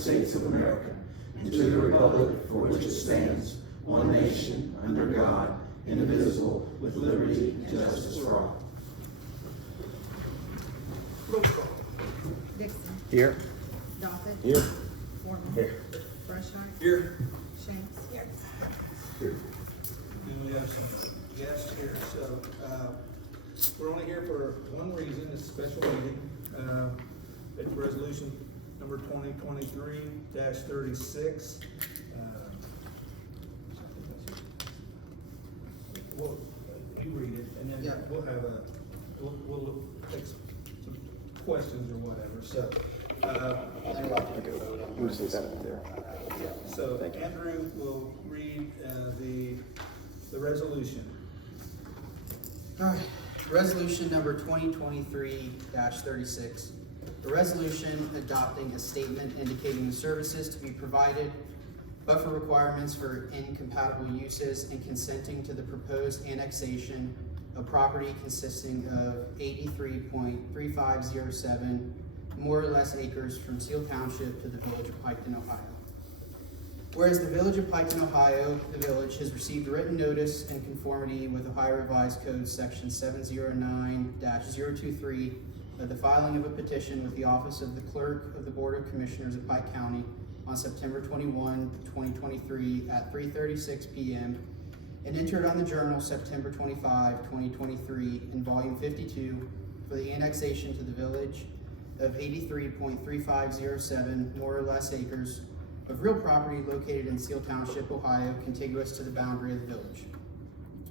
States of America and to the republic for which it stands, one nation, under God, indivisible, with liberty and justice for all. Roll call. Dixon. Here. Doffett. Here. Foreman. Here. Brushart. Here. Shanks. Here. We have some guests here, so we're only here for one reason, it's a special meeting. It's resolution number 2023-36. Well, you read it, and then we'll have we'll take some questions or whatever. So, We'll just leave that up there. so Andrew will read the resolution. All right, resolution number 2023-36. A resolution adopting a statement indicating the services to be provided, buffer requirements for incompatible uses, and consenting to the proposed annexation of property consisting of 83.3507 more or less acres from Seal Township to the Village of Piketon, Ohio. Whereas the Village of Piketon, Ohio, the village has received written notice in conformity with Ohio Revised Code Section 709-023 of the filing of a petition with the Office of the Clerk of the Board of Commissioners of Pike County on September 21, 2023 at 3:36 p.m. and entered on the Journal September 25, 2023 in Volume 52 for the annexation to the village of 83.3507 more or less acres of real property located in Seal Township, Ohio, contiguous to the boundary of the village.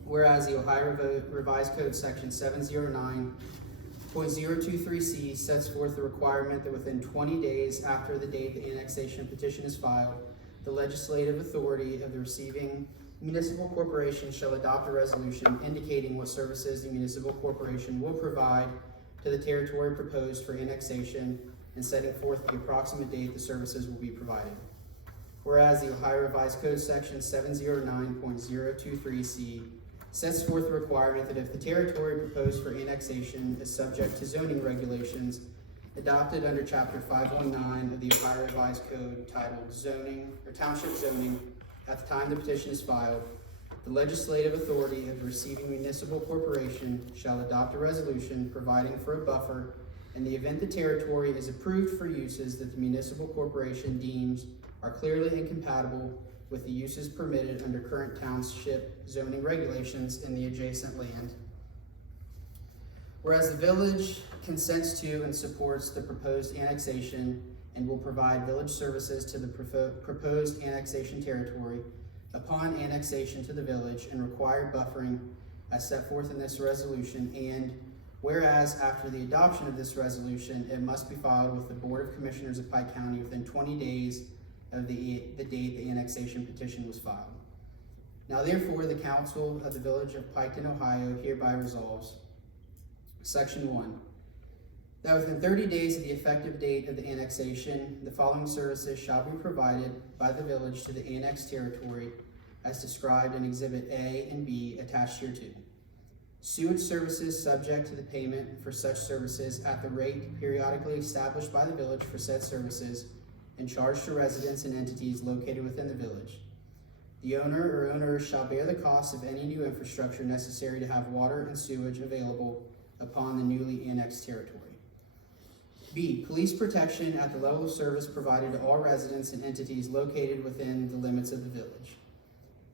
Whereas the Ohio Revised Code Section 709.023C sets forth the requirement that within 20 days after the date the annexation petition is filed, the legislative authority of the receiving municipal corporation shall adopt a resolution indicating what services the municipal corporation will provide to the territory proposed for annexation and setting forth the approximate date the services will be provided. Whereas the Ohio Revised Code Section 709.023C sets forth the requirement that if the territory proposed for annexation is subject to zoning regulations adopted under Chapter 519 of the Ohio Revised Code titled Zoning or Township Zoning at the time the petition is filed, the legislative authority of the receiving municipal corporation shall adopt a resolution providing for a buffer in the event the territory is approved for uses that the municipal corporation deems are clearly incompatible with the uses permitted under current township zoning regulations in the adjacent land. Whereas the village consents to and supports the proposed annexation and will provide village services to the proposed annexation territory upon annexation to the village and required buffering as set forth in this resolution, and whereas after the adoption of this resolution, it must be filed with the Board of Commissioners of Pike County within 20 days of the date the annexation petition was filed. Now therefore, the Council of the Village of Piketon, Ohio hereby resolves, Section 1, that within 30 days of the effective date of the annexation, the following services shall be provided by the village to the annexed territory as described in Exhibit A and B attached hereto. Sewage services subject to the payment for such services at the rate periodically established by the village for said services and charged to residents and entities located within the village. The owner or owners shall bear the cost of any new infrastructure necessary to have water and sewage available upon the newly annexed territory. B, police protection at the level of service provided to all residents and entities located within the limits of the village.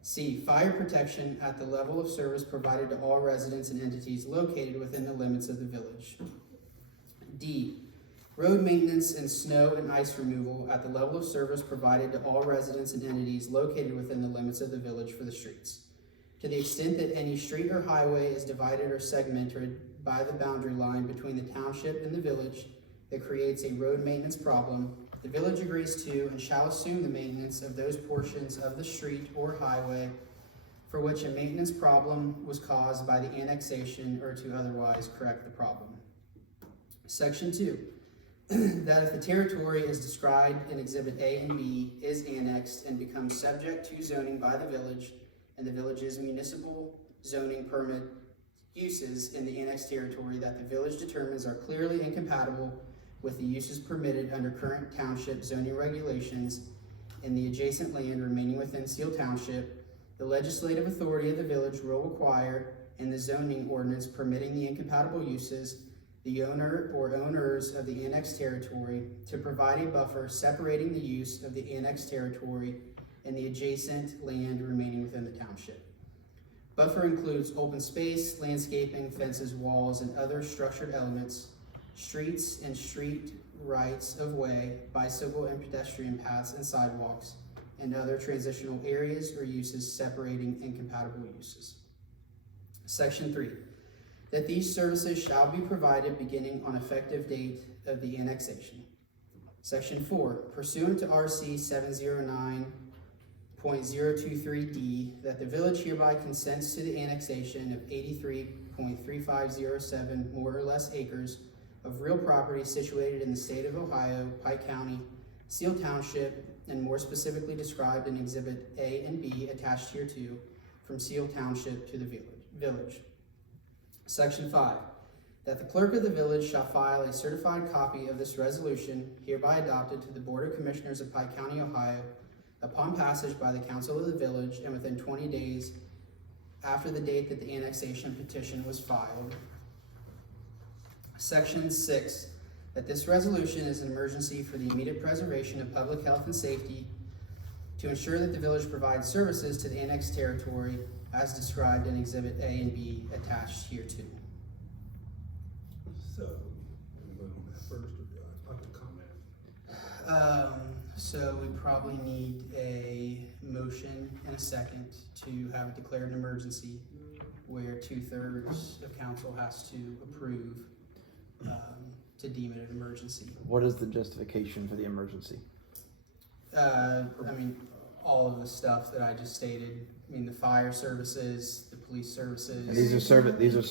C, fire protection at the level of service provided to all residents and entities located within the limits of the village. D, road maintenance and snow and ice removal at the level of service provided to all residents and entities located within the limits of the village for the streets. To the extent that any street or highway is divided or segmented by the boundary line between the township and the village that creates a road maintenance problem, the village agrees to and shall assume the maintenance of those portions of the street or highway for which a maintenance problem was caused by the annexation or to otherwise correct the problem. Section 2, that if the territory as described in Exhibit A and B is annexed and becomes subject to zoning by the village and the village's municipal zoning permit uses in the annexed territory that the village determines are clearly incompatible with the uses permitted under current township zoning regulations and the adjacent land remaining within Seal Township, the legislative authority of the village will require, in the zoning ordinance permitting the incompatible uses, the owner or owners of the annexed territory to provide a buffer separating the use of the annexed territory and the adjacent land remaining within the township. Buffer includes open space, landscaping, fences, walls, and other structured elements, streets and street rights of way, bicycle and pedestrian paths and sidewalks, and other transitional areas or uses separating incompatible uses. Section 3. That these services shall be provided beginning on effective date of the annexation. Section 4. Pursuant to RC 709.023D, that the village hereby consents to the annexation of 83.3507 more or less acres of real property situated in the state of Ohio, Pike County, Seal Township, and more specifically described in Exhibit A and B attached hereto, from Seal Township to the village. Section 5. That the clerk of the village shall file a certified copy of this resolution hereby adopted to the Board of Commissioners of Pike County, Ohio, upon passage by the council of the village and within 20 days after the date that the annexation petition was filed. Section 6. That this resolution is an emergency for the immediate preservation of public health and safety to ensure that the village provides services to the annexed territory as described in Exhibit A and B attached hereto. So, we vote on that first, or do I like to comment? So we probably need a motion and a second to have it declared an emergency where 2/3 of council has to approve to deem it an emergency. What is the justification for the emergency? I mean, all of the stuff that I just stated. I mean, the fire services, the police services. And these are services. There is no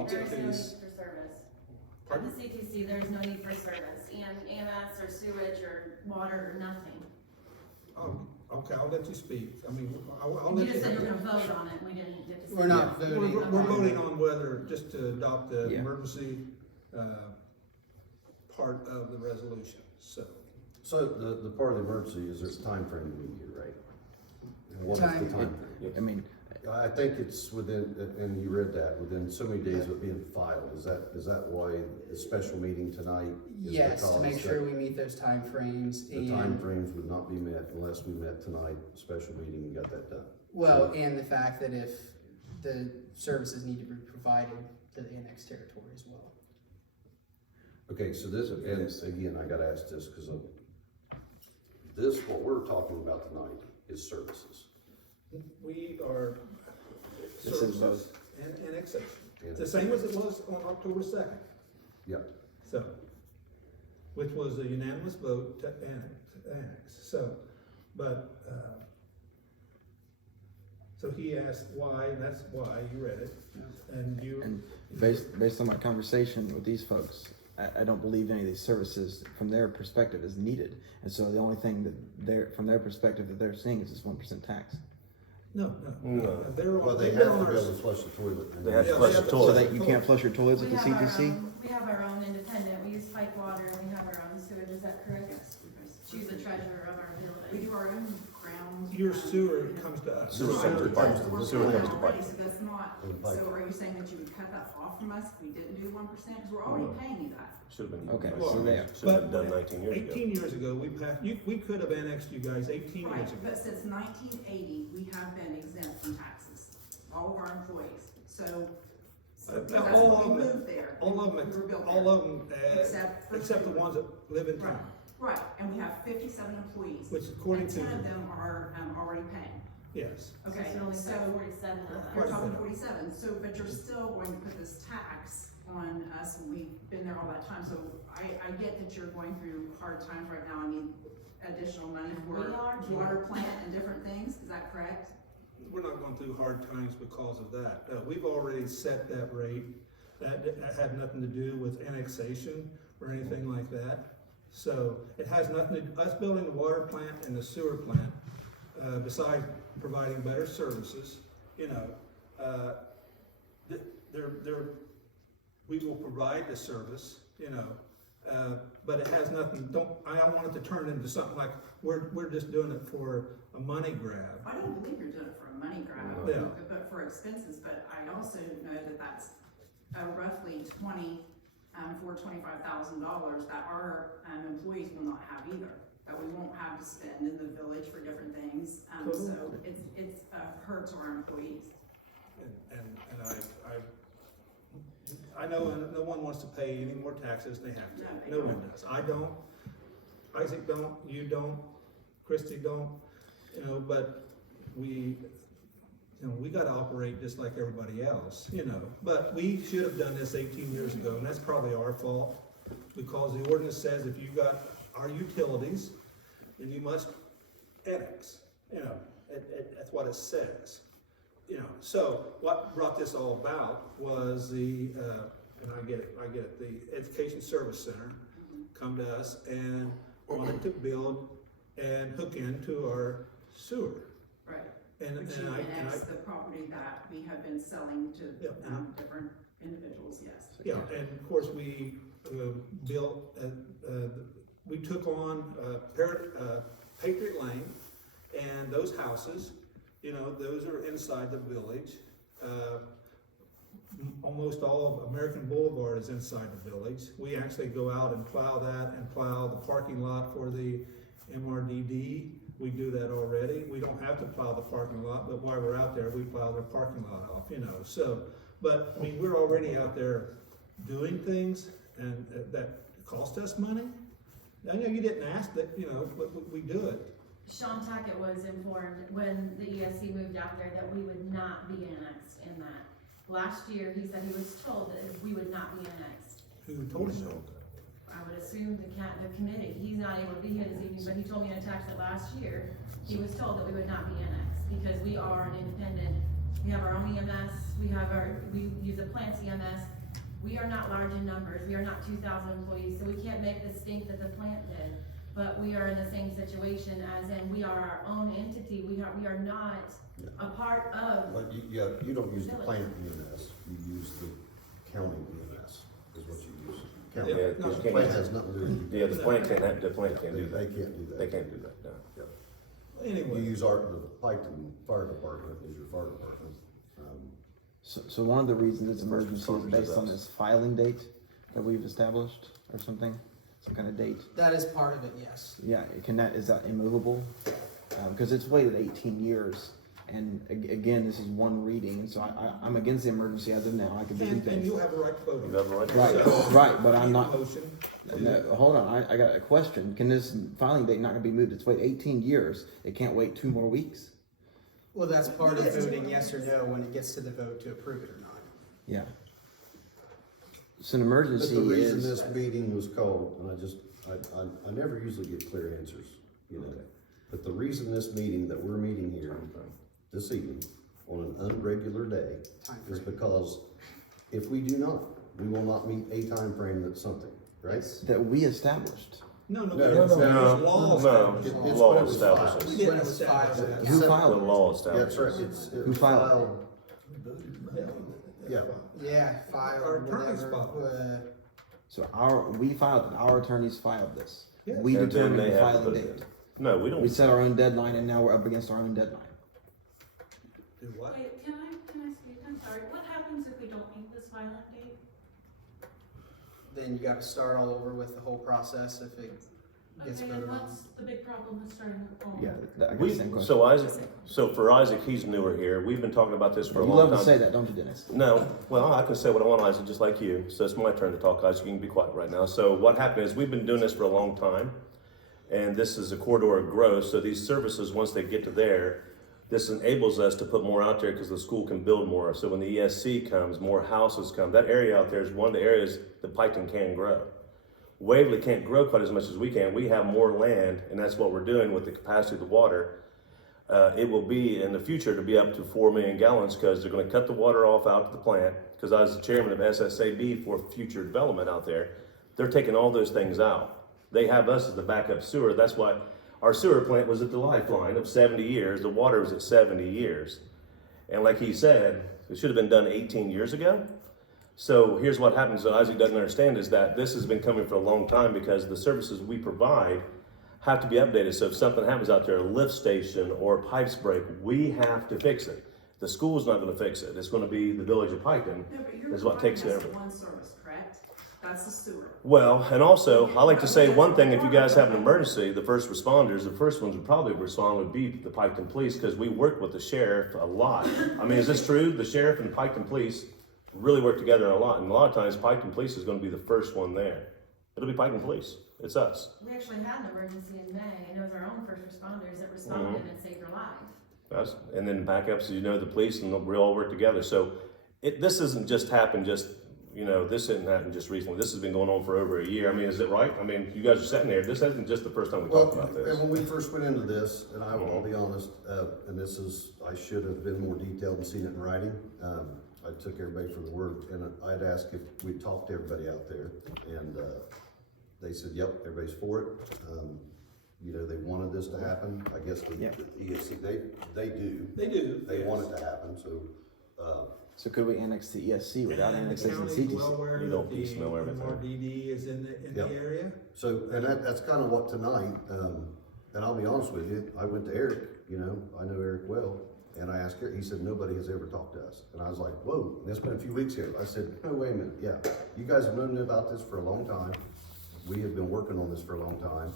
need Entities. for service. At Pardon? the CTC, there is no need for service, and EMS or sewage or water or nothing. Oh, okay, I'll let you speak. I mean, I'll let You you. just said you're gonna vote on it, we didn't get to. We're not We're voting. we're voting on whether just to adopt the Yeah. emergency, part of the resolution, so. So the part of the emergency is there's a time frame we need, right? And what is the Time- time frame? I mean, I think it's within, and you read that, within so many days of it being filed. Is that why the special meeting tonight? is Yes, to because make sure that we meet those timeframes The and, timeframes would not be met unless we met tonight, special meeting, and got that done. well, and the fact that if the services need to be provided to the annexed territory as well. Okay, so this, and again, I gotta ask this, because what we're talking about tonight is services. We are This is services and annexation. And- The same as it was on October 2nd. Yep. So, which was a unanimous vote to annex, so, but, so he asked why, and that's why, you read it, and you. and based on my conversation with these folks, I don't believe any of these services from their perspective is needed. And so the only thing that from their perspective that they're seeing is this 1% tax. No. They're on. Well, they they've have been to on be our- able to flush the toilet. They have to Yeah, flush they the have to- So toilet. that you can't flush your toilets at the CTC? We have our own independent, we use Pike Water, and we have our own sewage, is that correct? Yes. She's the treasurer of our We village. do our own ground. Your sewer comes to us. Sewer comes to Pike. We're Sewer paying comes to already, Pike. so that's not, And Pike. so are you saying that you would cut that off from us if we didn't do 1%? Because we're already paying you that. Should have been. Okay, Well, so there. Should have been done 19 years ago. 18 years ago, we passed, we could have annexed you guys 18 Right, years ago. but since 1980, we have been exempt from taxes, all of our employees. So that's all what we of them- moved there. All of We were them, built all there. of them, except the two. ones that live in Right, town, right, and we have 57 employees. which according And 10 of to, them are already paying. yes. Okay, So only so 47 of we're us. talking 47, so, but you're still going to put this tax on us, and we've been there all that time, so I get that you're going through hard times right now, and need additional money for We are too. water plant and different things, is that correct? We're not going through hard times because of that. We've already set that rate. That had nothing to do with annexation or anything like that. So it has nothing to, us building the water plant and the sewer plant, besides providing better services, you know, we will provide the service, you know, But it has nothing, I don't want it to turn into something like, we're just doing it for a money grab. I don't believe you're doing it for a money grab, Yeah. but for expenses, but I also know that that's roughly $25,000 that our employees will not have either, that we won't have to spend in the village for different things. So it's a hurt to our employees. And I know no one wants to pay any more taxes than they have No, to. they No don't. one does. I don't, Isaac don't, you don't, Christie don't, you know, but we gotta operate just like everybody else, you know. But we should have done this 18 years ago, and that's probably our fault, because the ordinance says if you got our utilities, then you must annex, you know, that's what it says. You know, so what brought this all about was and I get it, the Education Service Center come to us and wanted to build and hook into our sewer. Right. And Which and you I, annex the property that we have been selling to Yeah. different individuals, yes. yeah, and of course we built, we took on Patriot Lane, and those houses, you know, those are inside the village. Almost all of American Boulevard is inside the village. We actually go out and plow that and plow the parking lot for the MRDD. We do that already. We don't have to plow the parking lot, but while we're out there, we plow their parking lot off, you know. So, but I mean, we're already out there doing things, and that cost us money. I know you didn't ask that, you know, but we do it. Sean Tackett was informed when the ESC moved out there that we would not be annexed in that. Last year, he said he was told that we would not be annexed. Who told us so? I would assume the committee, he's not able to be here this evening, but he told me in a text that last year, he was told that we would not be annexed, because we are an independent, we have our own EMS, we use a plant EMS, we are not large in numbers, we are not 2,000 employees, so we can't make the stink that the plant did, but we are in the same situation as in, we are our own entity, we are not a part of. But you don't use the plant EMS, you use the county EMS, is what you use. County. Yeah, 'cause you The plant can't, has nothing to do with. yeah, the plant can't do They that. can't do that. They can't do that, no. You Anyway, use the Piketon Fire Department as your fire department. So one of the reasons it's emergency is Farmers based with on us. this filing date that we've established or something, some kind of date. That is part of it, yes. Yeah, is that immovable? Because it's waited 18 years, and again, this is one reading, so I'm against the emergency as of now. I can do and things. you have a right to vote on You have a right to Right, vote. right, but I'm Need a not. motion. No, hold on, I got a question. Can this filing date not gonna be moved? It's wait 18 years. It can't wait 2 more weeks? Well, that's part of voting yes or no when it gets to the vote to approve it or not. Yeah. So an But emergency the reason is. this meeting was called, and I never usually get clear answers, you know. But the reason this meeting, that we're meeting here this evening on an unregular day is because if we do not, we will not meet a time frame that's something, right? That we established. No, No, there's law established. It's Law when it was establishes. We filed. didn't When it was establish filed. that. Who The filed it? law That's establishes. right, it's. Who filed? Yeah. Yeah, filed, Our attorneys whatever, filed. So we filed it, our attorneys filed this. Yes. We And then determined they the have to filing put it date. in. No, we We don't. set our own deadline, and now we're up against our own deadline. Do what? Wait, can I speak? I'm sorry. What happens if we don't meet this filing date? then you gotta start all over with the whole process if it gets Okay, voted and on. what's the big problem with starting it all? Yeah, I got We, the same question. so Isaac, so for Isaac, he's newer here. We've been talking about this for a You long love time. to say that, don't you, Dennis? No, well, I can say what I want, Isaac, just like you. So it's my turn to talk, Isaac. You can be quiet right now. So what happened is we've been doing this for a long time, and this is a corridor of growth. So these services, once they get to there, this enables us to put more out there because the school can build more. So when the ESC comes, more houses come. That area out there is one of the areas that Piketon can grow. Waverly can't grow quite as much as we can. We have more land, and that's what we're doing with the capacity of the water. It will be in the future to be up to 4 million gallons because they're going to cut the water off out to the plant. Because I was the chairman of SSAB for future development out there. They're taking all those things out. They have us as the backup sewer. That's why our sewer plant was at the lifeline of 70 years. The water was at 70 years. And like he said, it should have been done 18 years ago. So here's what happens, that Isaac doesn't understand, is that this has been coming for a long time because the services we provide have to be updated. So if something happens out there, a lift station or pipes break, we have to fix it. The school's not gonna fix it. It's gonna be the village of Piketon No, but you're is what providing takes care us of it. one service, correct? That's the sewer. Well, and also, I like to say one thing, if you guys have an emergency, the first responders, the first ones would probably respond would be the Piketon Police, because we work with the sheriff a lot. I mean, is this true? The sheriff and the Piketon Police really work together a lot, and a lot of times Piketon Police is gonna be the first one there. It'll be Piketon Police, it's us. We actually had an emergency in May, and it was our own first responders that responded and saved our life. And then backups, you know, the police, and we all work together. So this isn't just happened this didn't happen just recently. This has been going on for over a year. I mean, is it right? I mean, you guys are sitting there. This isn't just the first time we talked about this. And when we first went into this, and I'll be honest, and I should have been more detailed and seen it in writing. I took everybody for the word, and I'd asked if we talked to everybody out there, and they said, yep, everybody's for it. You know, they wanted this to happen. I guess the ESC, they do. They do. They yes. want it to happen, so, So could we annex the ESC without And the annexing county's CTC? well aware You that don't piecemeal the everything. MRDD is in Yep. the area. so, and that's kind of what tonight, and I'll be honest with you, I went to Eric, you know, I know Eric well, and I asked Eric, he said, nobody has ever talked to us. And I was like, whoa, and it's been a few weeks ago. I said, no, wait a minute, yeah, you guys have known about this for a long time. We have been working on this for a long time.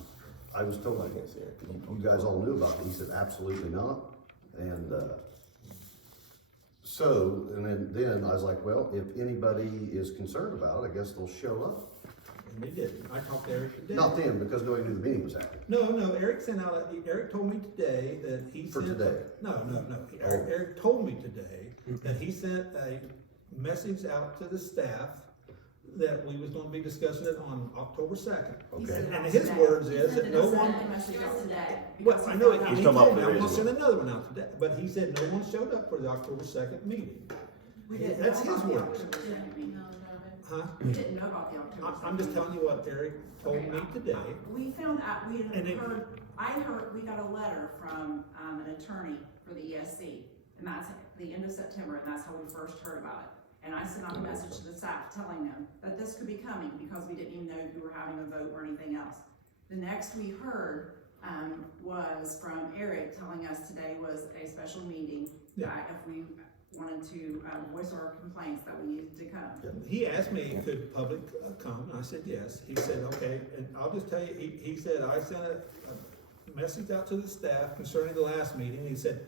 I was told, you guys all knew about it. He said, absolutely not. And, and then I was like, well, if anybody is concerned about it, I guess they'll show up. And they did. I talked to Eric today. Not them, because nobody knew the meeting was happening. No, Eric sent out, Eric told me today that he For sent. today? No. Oh. Eric told me today that he sent a message out to the staff that we was gonna be discussing it on October 2nd. He Okay. sent it And out his today. words is that He no sent one, a message out today. well, because I he know, found out- and he talking told about me, the I'm gonna original. send another one out today, but he said no one showed up for the October 2nd meeting. We didn't That's know his about the words. October 2nd meeting. Huh? We didn't know about the October 2nd. I'm just telling you what Eric told me today. We found out, we And it- had heard, we got a letter from, an attorney for the ESC, and that's the end of September, and that's how we first heard about it. And I sent out a message to the staff telling them that this could be coming, because we didn't even know if we were having a vote or anything else. The next we heard, was from Eric telling us today was a special meeting, that if we wanted to, voice our complaints, that we needed to come. He asked me, could public come, and I said yes. He said, okay, and I'll just tell you, he said, I sent a message out to the staff concerning the last meeting. He said,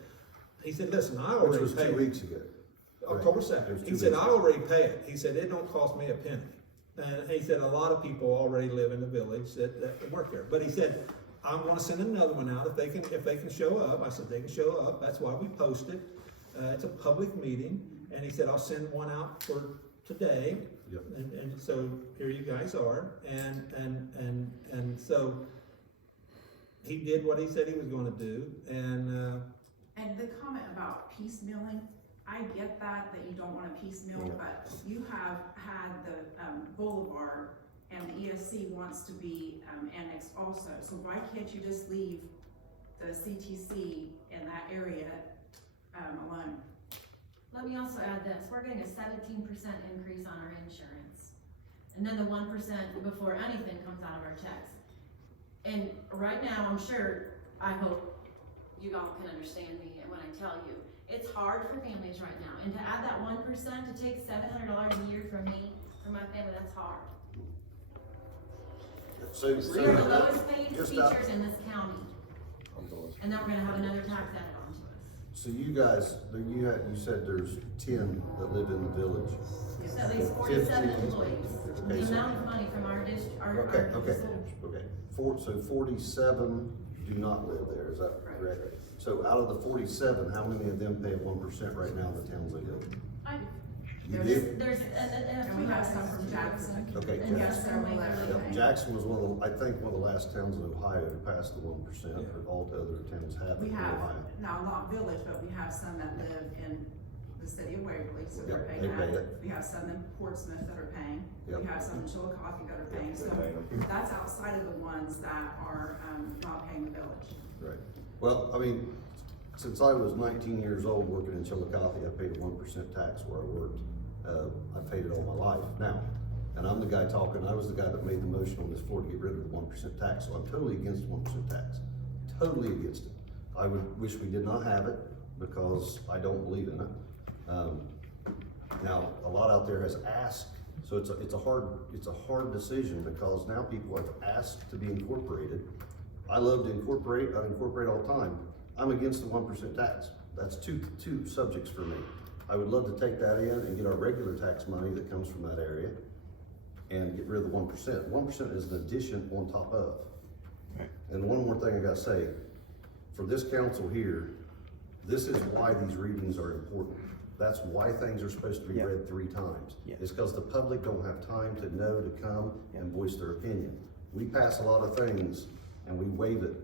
listen, I Which already was 2 paid. weeks ago. October Right. It 2nd. was He 2 said, weeks I ago. already pay it. He said, it don't cost me a penny. And he said, a lot of people already live in the village that work there. But he said, I'm gonna send another one out if they can show up. I said, they can show up. That's why we post it. It's a public meeting. And he said, I'll send one out for today. Yep. And so here you guys are. And so he did what he said he was gonna do. And the comment about piecemealing, I get that you don't wanna piecemeal, Yeah. but you have had the, boulevard, and the ESC wants to be, annexed also, so why can't you just leave the CTC in that area, alone? Let me also add this, we're getting a 17% increase on our insurance. And then the 1% before anything comes out of our checks. And right now, I'm sure, I hope you all can understand me when I tell you, it's hard for families right now. And to add that 1%, to take $700 a year from me, from my family, that's hard. So, We are the lowest paid just teachers in this county. And then we're gonna have another tax added on to us. So you guys, you said there's 10 that live in the village. There's at least 47 15. employees. The Okay, so- amount of money from our district, our Okay, okay, school. okay. So 47 do not live there, is that correct? So out of the 47, how many of them pay 1% right now in the towns they live in? I do. You There's- do? There's, And we have some from Jackson. Okay, And we have Jackson. several that are Yep, paying. Jackson was one of the, I think, one of the last towns in Ohio to pass the 1%, Yeah. but all the other towns have We it in have, Ohio. now not village, but we have some that live in the city of Waverly, so they're Yep, paying they pay that. it. We have some in Portsmouth that are paying. Yep. We have some in Chillicothe that are paying, so they pay them. that's outside of the ones that are, not paying the village. Right. Well, I mean, since I was 19 years old working in Chillicothe, I paid a 1% tax where I worked. I've paid it all my life now. And I'm the guy talking, I was the guy that made the motion on this floor to get rid of the 1% tax, so I'm totally against 1% tax. Totally against it. I would wish we did not have it, because I don't believe in it. Now, a lot out there has asked, so it's a hard decision, because now people have asked to be incorporated. I love to incorporate, I incorporate all the time. I'm against the 1% tax. That's two subjects for me. I would love to take that in and get our regular tax money that comes from that area and get rid of the 1%. 1% is an addition on top of. Right. And one more thing I gotta say, for this council here, this is why these readings are important. That's why things are supposed to be Yeah. read 3 times. Yeah. It's because the public don't have time to know to come and voice their opinion. We pass a lot of things and we waive it.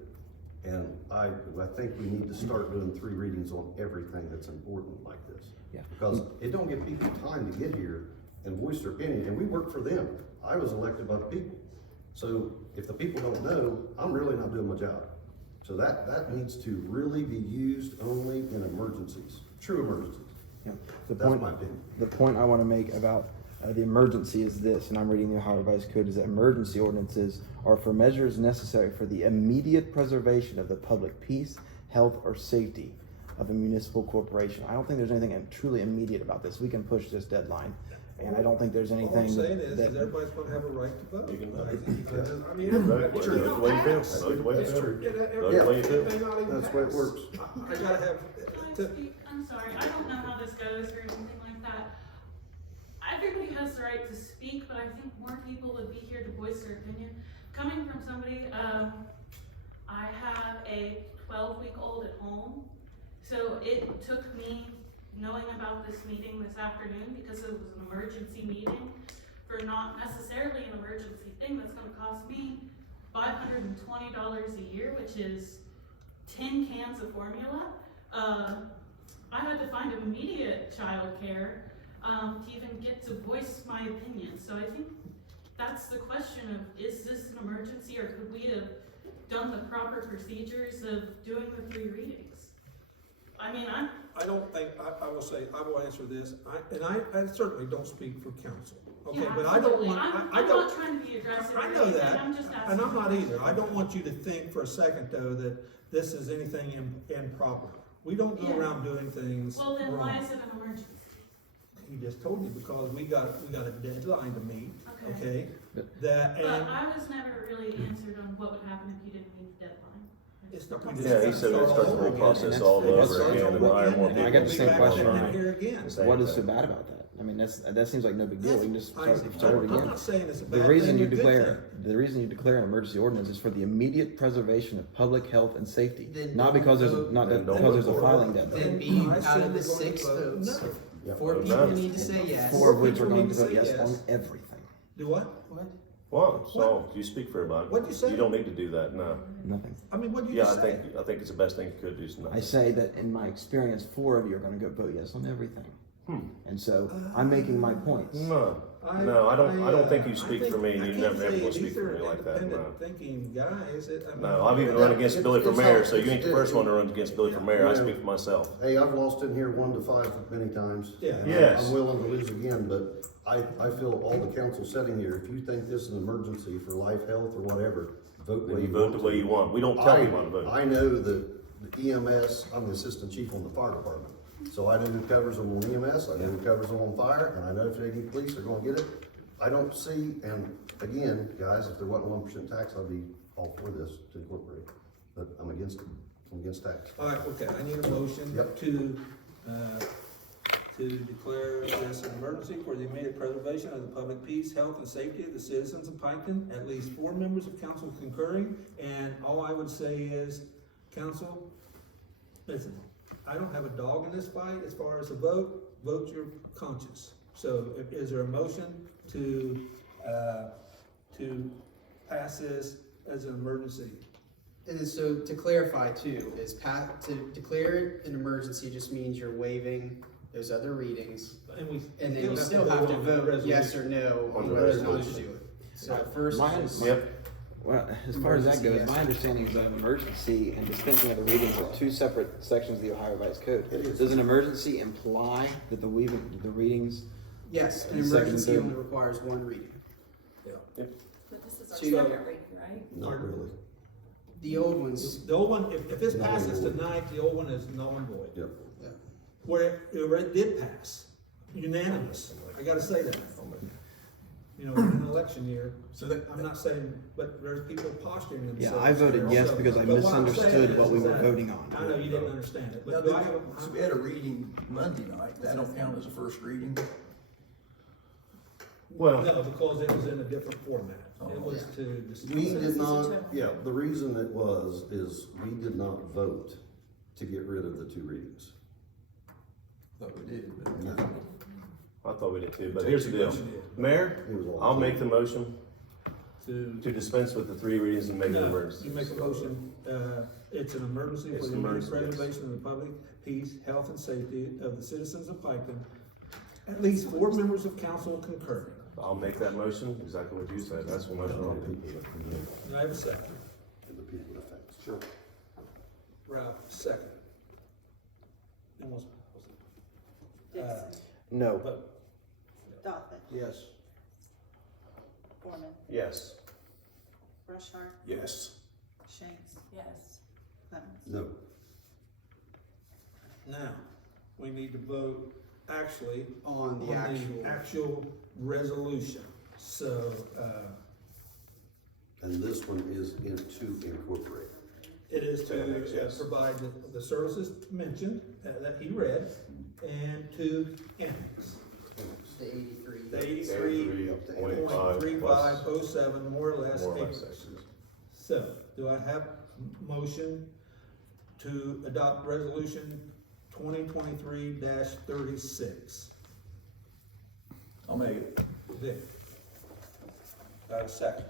And I think we need to start doing 3 readings on everything that's important like this. Yeah. Because it don't give people time to get here and voice their opinion, and we work for them. I was elected by the people. So if the people don't know, I'm really not doing my job. So that needs to really be used only in emergencies, true emergencies. Yeah. That's my opinion. The point I want to make about the emergency is this, and I'm reading the Ohio Revised Code, is that emergency ordinances are for measures necessary for the immediate preservation of the public peace, health, or safety of a municipal corporation. I don't think there's anything truly immediate about this. We can push this deadline, and I don't think there's anything All I'm saying is that everybody's gonna have a right to vote. You can vote. I mean, Vote you the don't way you feel. ask. Vote the way you It's feel. true. Vote the way you feel. It may not even That's the way it pass. works. I gotta have, Can I speak? I'm sorry, I don't know how this goes or anything like that. Everybody has the right to speak, but I think more people would be here to voice their opinion. Coming from somebody, I have a 12-week-old at home, so it took me knowing about this meeting this afternoon, because it was an emergency meeting, for not necessarily an emergency thing that's gonna cost me $520 a year, which is 10 cans of formula. I had to find immediate childcare to even get to voice my opinion. So I think that's the question of, is this an emergency, or could we have done the proper procedures of doing the 3 readings? I mean, I don't think, I will say, I will answer this, I certainly don't speak for council, okay? yeah, But I don't absolutely. want, I'm I don't. not trying to be aggressive or I know anything, that, I'm just asking. and I'm not either. I don't want you to think for a second, though, that this is anything improper. We don't go Yeah. around doing things Well, then why wrong. is it an emergency? He just told me, because we got a deadline to meet, Okay. okay? But- That, But and I was never really answered on what would happen if you didn't meet the deadline. it's not. Yeah, he said we'd start the whole process all and that's- over again and hire more and people. I got the same question. Here again. Same what is so thing. bad about that? I mean, that seems like no big deal. We can just I'm start it again. not saying it's a The bad reason thing you or good declare, thing. the reason you declare an emergency ordinance is for the immediate preservation of public health and safety. Then Not don't because there's, vote. not Then don't because there's a vote for it. filing deadline. Then be I out said of the we're going to 6 vote votes, no. Yeah. 4 Vote people no. need to say yes. 4 of which are people going need to to vote say yes yes. on everything. Do what? What? Well, so you speak for everybody. What'd you say? You don't need to do that, no. Nothing. I mean, what do you Yeah, just say? I think it's the best thing you could do is I nothing. say that in my experience, 4 of you are going to go vote yes on everything. Hmm. And so I'm making my points. No, I don't think you speak for me, and you never ever will speak for me like that, no. Independent thinking guys. No, I've even run against Billy for mayor, so you ain't the first one to run against Billy for mayor, I Yeah. speak for myself. Hey, I've lost in here 1 to 5 many times. Yeah. And Yes. I'm willing to lose again, but I feel all the council sitting here, if you think this is an emergency for life, health, or whatever, vote the Then way you you vote want the way to. you want, we don't tell you how to vote. I know that the EMS, I'm the assistant chief on the fire department, so I know who covers them on EMS, I know who covers them on fire, and I know if they need police, they're gonna get it. I don't see, and again, guys, if there wasn't 1% tax, I'd be all for this to incorporate, but I'm against it, I'm against tax. All right, okay, I need a motion Yep. to declare this an emergency for the immediate preservation of the public peace, health, and safety of the citizens of Piketon. At least 4 members of council concurring, and all I would say is, council, listen, I don't have a dog in this fight as far as the vote your conscience. So is there a motion to pass this as an emergency? And then so to clarify too, to declare it an emergency just means you're waiving those other readings. And then you still have to vote yes or no On on the whether or not to resolution. do it. So first Mine- is Yep, Well, as far as that Emergency, goes, yes. my understanding is that an emergency and dispensing of the readings are 2 separate sections of the Ohio Revised Code. It is. Does an emergency imply that the readings Yes, an And second and emergency third. only requires one reading. But this is our So you- second reading, right? Not really. The old ones, The old one, if this Null and passes void. tonight, the old one is null and void. Yep. Where it did pass, unanimous, I gotta say that. You know, we're in an election year, So that, I'm not saying, but there's people posturing themselves. Yeah, I voted yes So- because I but what I'm misunderstood saying what we is were that- voting on. I know you didn't understand it, now, but do I have so we had a reading Monday night, that don't count as a first reading? Well, no, because it was in a different format. It Oh, was to just. We did not, yeah, the reason it was, is we did not vote to get rid of the two readings. Thought we did, but. I thought we did too, but here's the deal. Mayor, It was all- I'll make the motion To. to dispense with the 3 readings and make it No, emergency. you make a motion, it's an emergency It's for the an immediate emergency, yes. preservation of the public peace, health, and safety of the citizens of Piketon. At least 4 members of council concurring. I'll make that motion, exactly what you said, that's what motion I'll do. Do I have a second? And the people it affects. Sure. Ralph, second. Who wants- Dixon, No. vote. Doffin, Yes. Foreman, Yes. Rushart, Yes. Shanks, Yes. Clemens. No. Now, we need to vote actually on the actual, resolution. So, And this one is in to incorporate. it is Annex, to yes. provide the services mentioned, that he read, and to annex. the 83. The 83.3507, more or less More or less acres. acres. So, do I have motion to adopt resolution 2023-36? I'll make it. Vic? Second.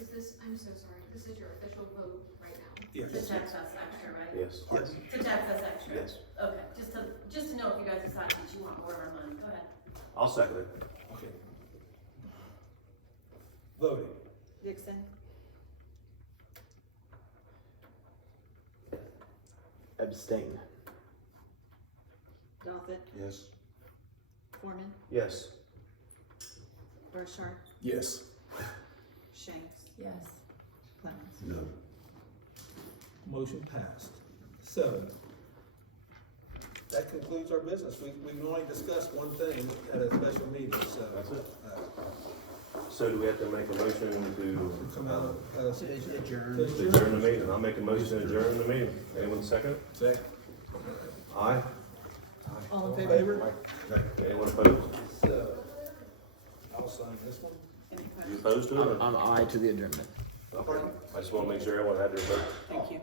Is this, I'm so sorry, this is your official vote right now? Yes. To tax us extra, right? Yes. Yes. To tax us extra? Yes. Okay, just to know if you guys decide that you want more of our money, go ahead. I'll second it. Okay. Voting. Dixon, Abstain. Doffin, Yes. Foreman, Yes. Rushart, Yes. Shanks, Yes. Clemens. No. Motion passed. So, that concludes our business. We've only discussed one thing at a special meeting, so. That's it. So do we have to make a motion to Come out of, Adjourn. to adjourn the meeting? I'll make a motion to adjourn the meeting. Anyone second? Second. Aye. All in Favor? Anyone opposed? So, I'll sign this one. Any You questions? opposed to it? or- I'm aye to the adjournment. Okay. I just wanna make sure everyone had their vote. Thank you.